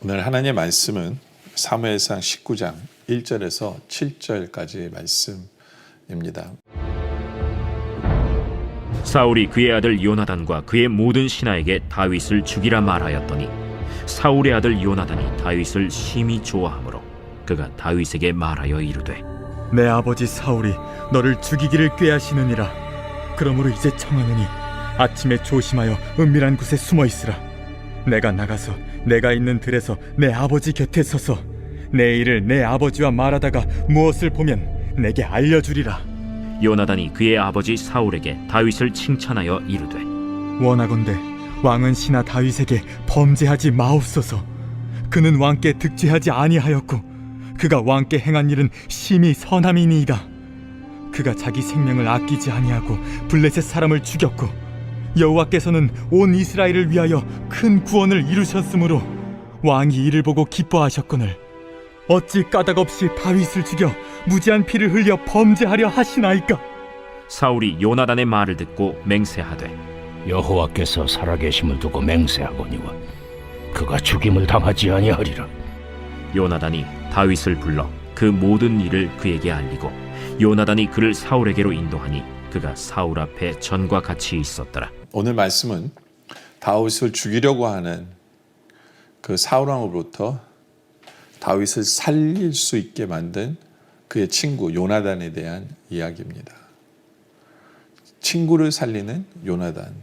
오늘 하나님의 말씀은 사무엘상 19장 1절에서 7절까지 말씀입니다. 사울이 그의 아들 요나단과 그의 모든 신하에게 다윗을 죽이라 말하였더니 사울의 아들 요나단이 다윗을 심히 좋아하므로 그가 다윗에게 말하여 이르되 내 아버지 사울이 너를 죽이기를 꾀하시느니라. 그러므로 이제 청하노니 아침에 조심하여 은밀한 곳에 숨어 있으라. 내가 나가서 내가 있는 들에서 내 아버지 곁에 서서 내 일을 내 아버지와 말하다가 무엇을 보면 내게 알려주리라. 요나단이 그의 아버지 사울에게 다윗을 칭찬하여 이르되 원하건대 왕은 신하 다윗에게 범죄하지 마옵소서. 그는 왕께 득죄하지 아니하였고 그가 왕께 행한 일은 심히 선함이니이다. 그가 자기 생명을 아끼지 아니하고 블레셋 사람을 죽였고 여호와께서는 온 이스라엘을 위하여 큰 구원을 이루셨으므로 왕이 이를 보고 기뻐하셨거늘 어찌 까닭없이 다윗을 죽여 무지한 피를 흘려 범죄하려 하시나이까. 사울이 요나단의 말을 듣고 맹세하되 여호와께서 살아계심을 두고 맹세하거니와 그가 죽임을 당하지 아니하리라. 요나단이 다윗을 불러 그 모든 일을 그에게 알리고 요나단이 그를 사울에게로 인도하니 그가 사울 앞에 전과 같이 있었더라. 오늘 말씀은 다윗을 죽이려고 하는 그 사울 왕으로부터 다윗을 살릴 수 있게 만든 그의 친구 요나단에 대한 이야기입니다. 친구를 살리는 요나단,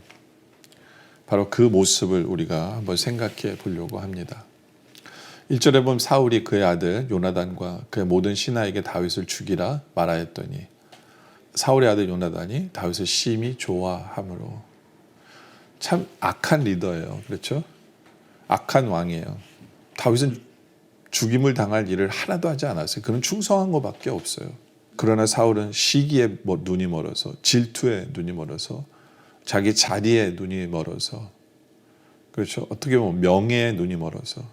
바로 그 모습을 우리가 한번 생각해 보려고 합니다. 1절에 보면 사울이 그의 아들 요나단과 그의 모든 신하에게 다윗을 죽이라 말하였더니 사울의 아들 요나단이 다윗을 심히 좋아함으로. 참 악한 리더예요. 그렇죠? 악한 왕이에요. 다윗은 죽임을 당할 일을 하나도 하지 않았어요. 그는 충성한 것밖에 없어요. 그러나 사울은 시기에 눈이 멀어서, 질투에 눈이 멀어서, 자기 자리에 눈이 멀어서, 그렇죠? 어떻게 보면 명예에 눈이 멀어서,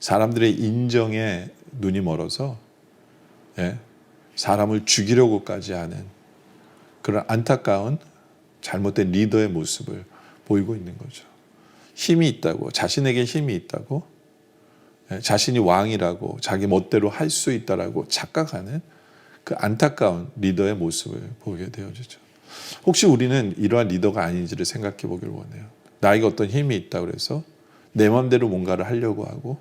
사람들의 인정에 눈이 멀어서, 사람을 죽이려고까지 하는 그런 안타까운 잘못된 리더의 모습을 보이고 있는 거죠. 힘이 있다고, 자신에게 힘이 있다고, 자신이 왕이라고, 자기 멋대로 할 수 있다라고 착각하는 그 안타까운 리더의 모습을 보게 되어지죠. 혹시 우리는 이러한 리더가 아닌지를 생각해 보기를 원해요. 나에게 어떤 힘이 있다고 그래서 내 마음대로 뭔가를 하려고 하고,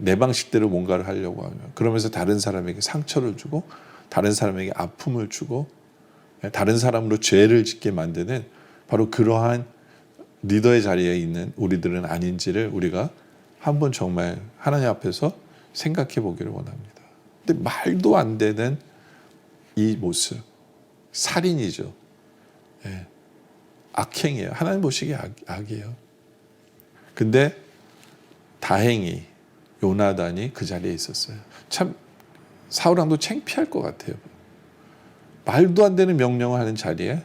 내 방식대로 뭔가를 하려고 하며, 그러면서 다른 사람에게 상처를 주고, 다른 사람에게 아픔을 주고, 다른 사람으로 죄를 짓게 만드는 바로 그러한 리더의 자리에 있는 우리들은 아닌지를 우리가 한번 정말 하나님 앞에서 생각해 보기를 원합니다. 근데 말도 안 되는 이 모습, 살인이죠. 악행이에요. 하나님 보시기에 악이에요. 근데 다행히 요나단이 그 자리에 있었어요. 참 사울 왕도 창피할 것 같아요. 말도 안 되는 명령을 하는 자리에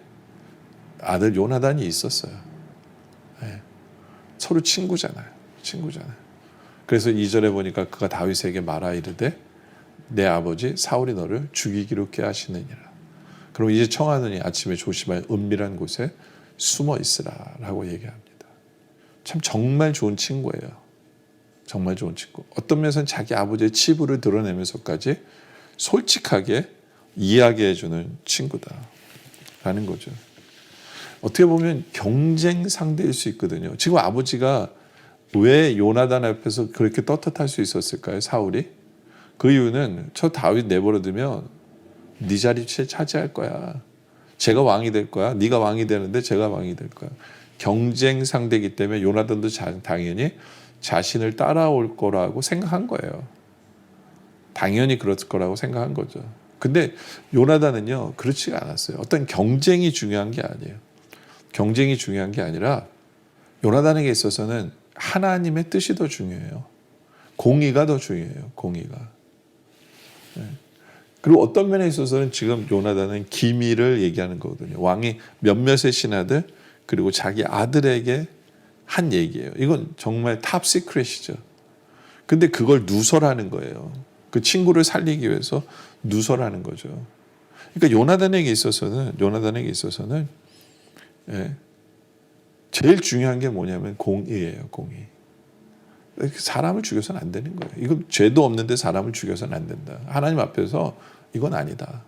아들 요나단이 있었어요. 서로 친구잖아요. 그래서 2절에 보니까 그가 다윗에게 말하 이르되 내 아버지 사울이 너를 죽이기로 꾀하시느니라. 그럼 이제 청하느니 아침에 조심하여 은밀한 곳에 숨어 있으라 라고 얘기합니다. 참 정말 좋은 친구예요. 정말 좋은 친구. 어떤 면에서는 자기 아버지의 치부를 드러내면서까지 솔직하게 이야기해주는 친구다라는 거죠. 어떻게 보면 경쟁 상대일 수 있거든요. 지금 아버지가 왜 요나단 앞에서 그렇게 떳떳할 수 있었을까요? 사울이? 그 이유는 저 다윗 내버려두면 네 자리 차지할 거야. 제가 왕이 될 거야. 네가 왕이 되는데 제가 왕이 될 거야. 경쟁 상대이기 때문에 요나단도 당연히 자신을 따라올 거라고 생각한 거예요. 당연히 그랬을 거라고 생각한 거죠. 근데 요나단은요, 그렇지가 않았어요. 어떤 경쟁이 중요한 게 아니에요. 경쟁이 중요한 게 아니라 요나단에게 있어서는 하나님의 뜻이 더 중요해요. 공의가 더 중요해요. 공의가. 그리고 어떤 면에 있어서는 지금 요나단은 기밀을 얘기하는 거거든요. 왕이 몇몇의 신하들 그리고 자기 아들에게 한 얘기예요. 이건 정말 탑 시크릿이죠. 근데 그걸 누설하는 거예요. 그 친구를 살리기 위해서 누설하는 거죠. 그러니까 요나단에게 있어서는 제일 중요한 게 뭐냐면 공의예요. 공의. 사람을 죽여서는 안 되는 거예요. 이건 죄도 없는데 사람을 죽여서는 안 된다. 하나님 앞에서 이건 아니다.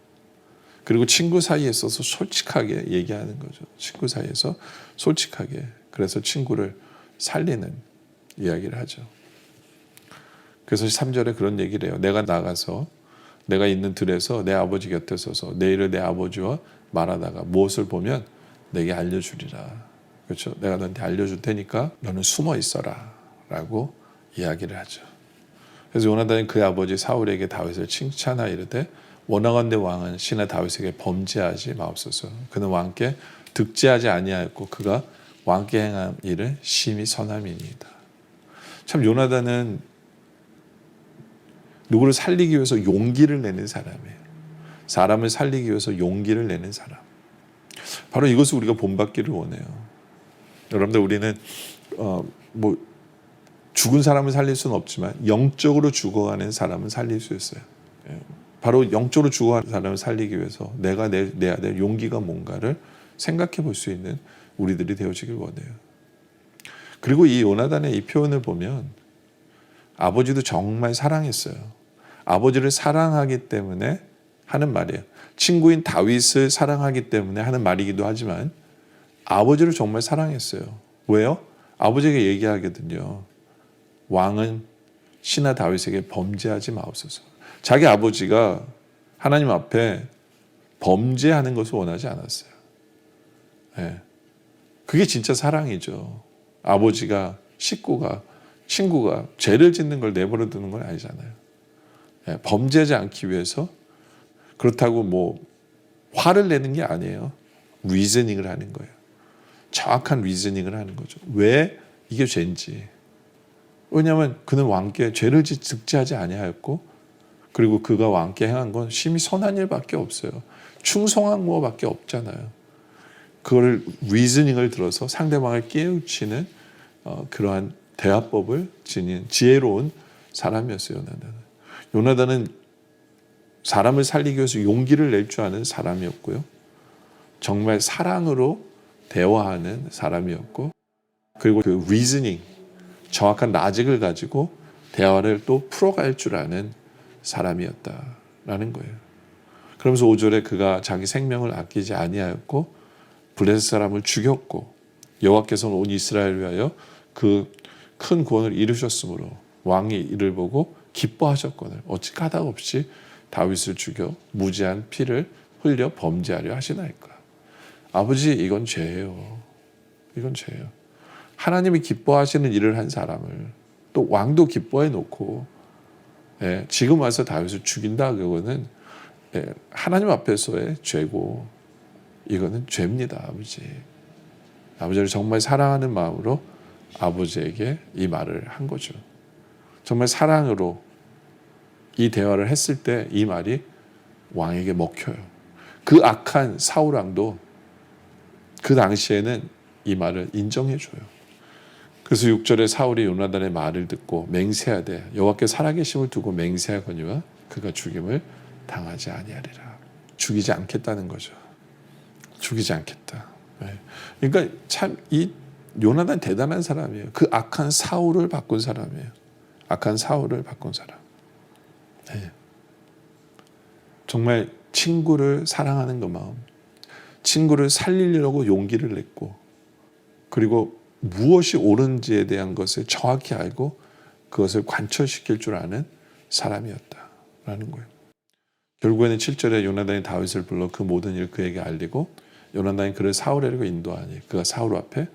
그리고 친구 사이에 있어서 솔직하게 얘기하는 거죠. 친구 사이에서 솔직하게. 그래서 친구를 살리는 이야기를 하죠. 그래서 3절에 그런 얘기를 해요. 내가 나가서 내가 있는 들에서 내 아버지 곁에 서서 내일을 내 아버지와 말하다가 무엇을 보면 내게 알려주리라. 그렇죠? 내가 너한테 알려줄 테니까 너는 숨어 있어라 라고 이야기를 하죠. 그래서 요나단이 그 아버지 사울에게 다윗을 칭찬하여 이르되 원하건대 왕은 신하 다윗에게 범죄하지 마옵소서. 그는 왕께 득죄하지 아니하였고 그가 왕께 행한 일은 심히 선함이니이다. 참 요나단은 누구를 살리기 위해서 용기를 내는 사람이에요. 사람을 살리기 위해서 용기를 내는 사람. 바로 이것을 우리가 본받기를 원해요. 여러분들 우리는 죽은 사람을 살릴 수는 없지만 영적으로 죽어가는 사람은 살릴 수 있어요. 바로 영적으로 죽어가는 사람을 살리기 위해서 내가 내야 될 용기가 뭔가를 생각해 볼 수 있는 우리들이 되어지길 원해요. 그리고 이 요나단의 이 표현을 보면 아버지도 정말 사랑했어요. 아버지를 사랑하기 때문에 하는 말이에요. 친구인 다윗을 사랑하기 때문에 하는 말이기도 하지만 아버지를 정말 사랑했어요. 왜요? 아버지에게 얘기하거든요. 왕은 신하 다윗에게 범죄하지 마옵소서. 자기 아버지가 하나님 앞에 범죄하는 것을 원하지 않았어요. 네. 그게 진짜 사랑이죠. 아버지가, 식구가, 친구가 죄를 짓는 걸 내버려 두는 건 아니잖아요. 네. 범죄하지 않기 위해서 그렇다고 화를 내는 게 아니에요. 리즈닝을 하는 거예요. 정확한 리즈닝을 하는 거죠. 왜 이게 죄인지. 왜냐하면 그는 왕께 죄를 득죄하지 아니하였고 그리고 그가 왕께 행한 건 심히 선한 일밖에 없어요. 충성한 거밖에 없잖아요. 그걸 리즈닝을 들어서 상대방을 깨우치는 그러한 대화법을 지닌 지혜로운 사람이었어요. 요나단은 사람을 살리기 위해서 용기를 낼 줄 아는 사람이었고요. 정말 사랑으로 대화하는 사람이었고 그리고 그 리즈닝, 정확한 라직을 가지고 대화를 또 풀어갈 줄 아는 사람이었다라는 거예요. 그러면서 5절에 그가 자기 생명을 아끼지 아니하였고 블레셋 사람을 죽였고 여호와께서는 온 이스라엘을 위하여 그 큰 구원을 이루셨으므로 왕이 이를 보고 기뻐하셨거늘 어찌 까닭 없이 다윗을 죽여 무지한 피를 흘려 범죄하려 하시나이까. 아버지 이건 죄예요. 이건 죄예요. 하나님이 기뻐하시는 일을 한 사람을 또 왕도 기뻐해 놓고 지금 와서 다윗을 죽인다 그거는 하나님 앞에서의 죄고 이거는 죄입니다. 아버지. 아버지를 정말 사랑하는 마음으로 아버지에게 이 말을 한 거죠. 정말 사랑으로 이 대화를 했을 때 이 말이 왕에게 먹혀요. 그 악한 사울 왕도 그 당시에는 이 말을 인정해줘요. 그래서 6절에 사울이 요나단의 말을 듣고 맹세하되 여호와께 살아계심을 두고 맹세하거니와 그가 죽임을 당하지 아니하리라. 죽이지 않겠다는 거죠. 죽이지 않겠다. 그러니까 참 이 요나단 대단한 사람이에요. 그 악한 사울을 바꾼 사람이에요. 악한 사울을 바꾼 사람. 정말 친구를 사랑하는 그 마음, 친구를 살리려고 용기를 냈고 그리고 무엇이 옳은지에 대한 것을 정확히 알고 그것을 관철시킬 줄 아는 사람이었다라는 거예요. 결국에는 7절에 요나단이 다윗을 불러 그 모든 일을 그에게 알리고 요나단이 그를 사울에게로 인도하니 그가 사울 앞에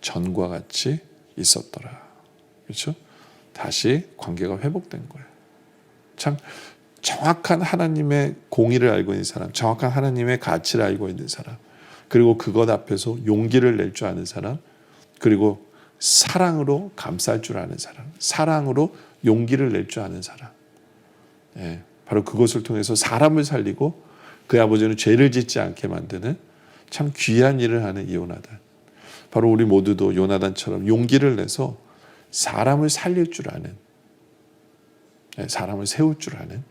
전과 같이 있었더라. 그렇죠? 다시 관계가 회복된 거예요. 참 정확한 하나님의 공의를 알고 있는 사람, 정확한 하나님의 가치를 알고 있는 사람, 그리고 그것 앞에서 용기를 낼 줄 아는 사람, 그리고 사랑으로 감쌀 줄 아는 사람, 사랑으로 용기를 낼 줄 아는 사람. 예, 바로 그것을 통해서 사람을 살리고 그 아버지는 죄를 짓지 않게 만드는 참 귀한 일을 하는 이 요나단. 바로 우리 모두도 요나단처럼 용기를 내서 사람을 살릴 줄 아는, 사람을 세울 줄 아는,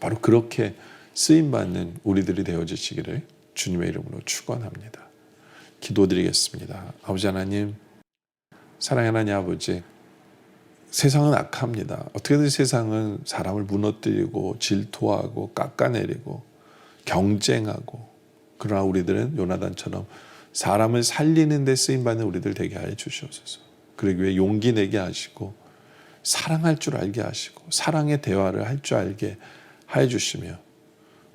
바로 그렇게 쓰임받는 우리들이 되어지시기를 주님의 이름으로 축원합니다. 기도드리겠습니다. 아버지 하나님, 사랑의 하나님 아버지, 세상은 악합니다. 어떻게든 세상은 사람을 무너뜨리고 질투하고 깎아내리고 경쟁하고, 그러나 우리들은 요나단처럼 사람을 살리는 데 쓰임받는 우리들 되게 하여 주시옵소서. 그러기 위해 용기 내게 하시고 사랑할 줄 알게 하시고 사랑의 대화를 할 줄 알게 하여 주시며,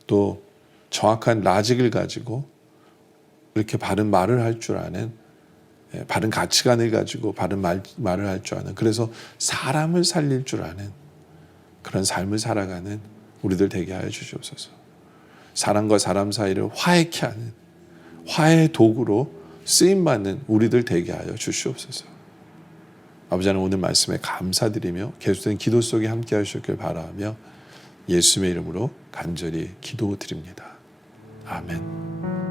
또 정확한 라직을 가지고 이렇게 바른 말을 할 줄 아는, 바른 가치관을 가지고 바른 말을 할 줄 아는, 그래서 사람을 살릴 줄 아는 그런 삶을 살아가는 우리들 되게 하여 주시옵소서. 사람과 사람 사이를 화해케 하는 화해의 도구로 쓰임받는 우리들 되게 하여 주시옵소서. 아버지 하나님, 오늘 말씀에 감사드리며 계속된 기도 속에 함께 하셨길 바라며 예수님의 이름으로 간절히 기도드립니다. 아멘.